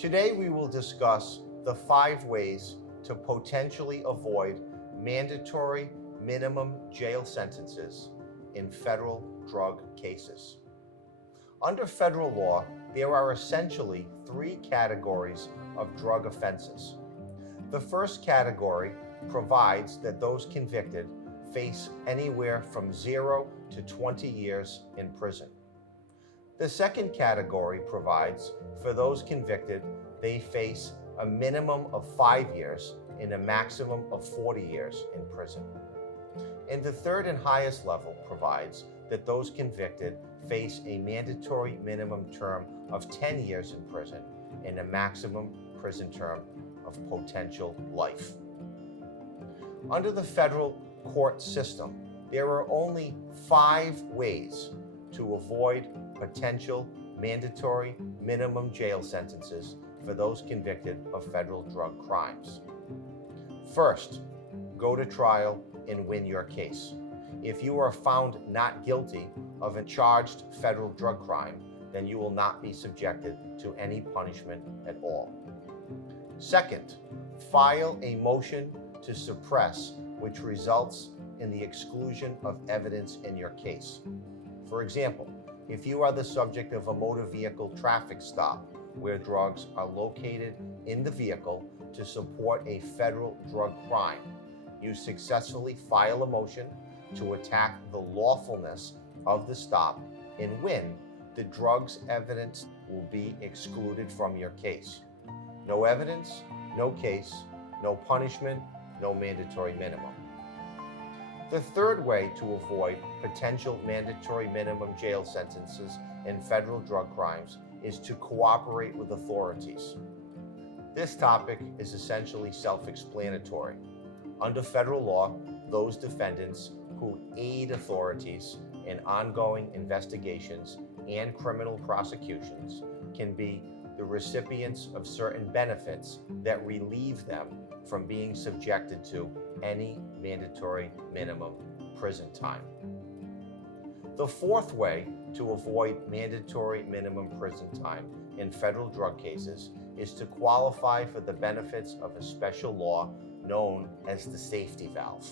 Today we will discuss the 5 ways to potentially avoid mandatory minimum jail sentences in federal drug cases. Under federal law, there are essentially 3 categories of drug offenses. The first category provides that those convicted face anywhere from 0 to 20 years in prison. The second category provides for those convicted they face a minimum of 5 years and a maximum of 40 years in prison. And the third and highest level provides that those convicted face a mandatory minimum term of 10 years in prison and a maximum prison term of potential life. Under the federal court system, there are only 5 ways to avoid potential mandatory minimum jail sentences for those convicted of federal drug crimes. First, go to trial and win your case. If you are found not guilty of a charged federal drug crime, then you will not be subjected to any punishment at all. Second, file a motion to suppress, which results in the exclusion of evidence in your case. For example, if you are the subject of a motor vehicle traffic stop where drugs are located in the vehicle to support a federal drug crime, you successfully file a motion to attack the lawfulness of the stop and win, the drugs evidence will be excluded from your case. No evidence, no case, no punishment, no mandatory minimum. The third way to avoid potential mandatory minimum jail sentences in federal drug crimes is to cooperate with authorities. This topic is essentially self-explanatory. Under federal law, those defendants who aid authorities in ongoing investigations and criminal prosecutions can be the recipients of certain benefits that relieve them from being subjected to any mandatory minimum prison time. The fourth way to avoid mandatory minimum prison time in federal drug cases is to qualify for the benefits of a special law known as the safety valve.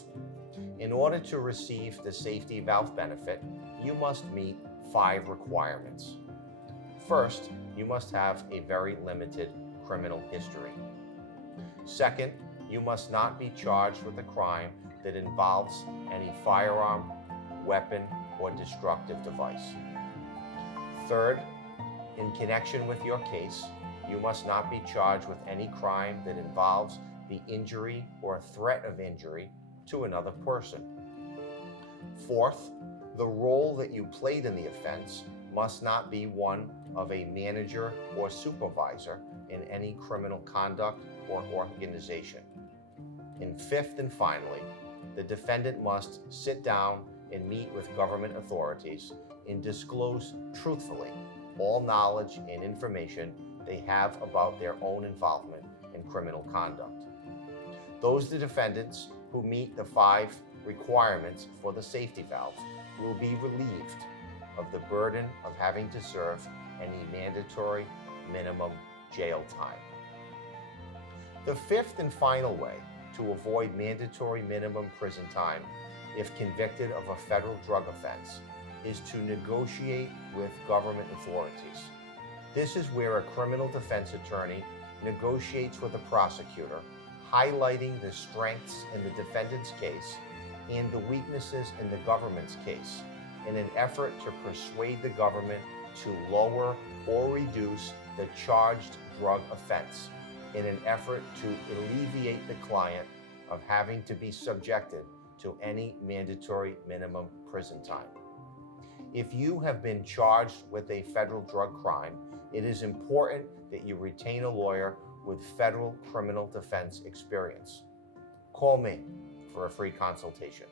In order to receive the safety valve benefit, you must meet 5 requirements. First, you must have a very limited criminal history. Second, you must not be charged with a crime that involves any firearm, weapon, or destructive device. Third, in connection with your case, you must not be charged with any crime that involves the injury or threat of injury to another person. Fourth, the role that you played in the offense must not be one of a manager or supervisor in any criminal conduct or organization. And fifth and finally, the defendant must sit down and meet with government authorities and disclose truthfully all knowledge and information they have about their own involvement in criminal conduct. Those defendants who meet the 5 requirements for the safety valve will be relieved of the burden of having to serve any mandatory minimum jail time. The fifth and final way to avoid mandatory minimum prison time if convicted of a federal drug offense is to negotiate with government authorities. This is where a criminal defense attorney negotiates with a prosecutor, highlighting the strengths in the defendant's case and the weaknesses in the government's case in an effort to persuade the government to lower or reduce the charged drug offense in an effort to alleviate the client of having to be subjected to any mandatory minimum prison time. If you have been charged with a federal drug crime, it is important that you retain a lawyer with federal criminal defense experience. Call me for a free consultation.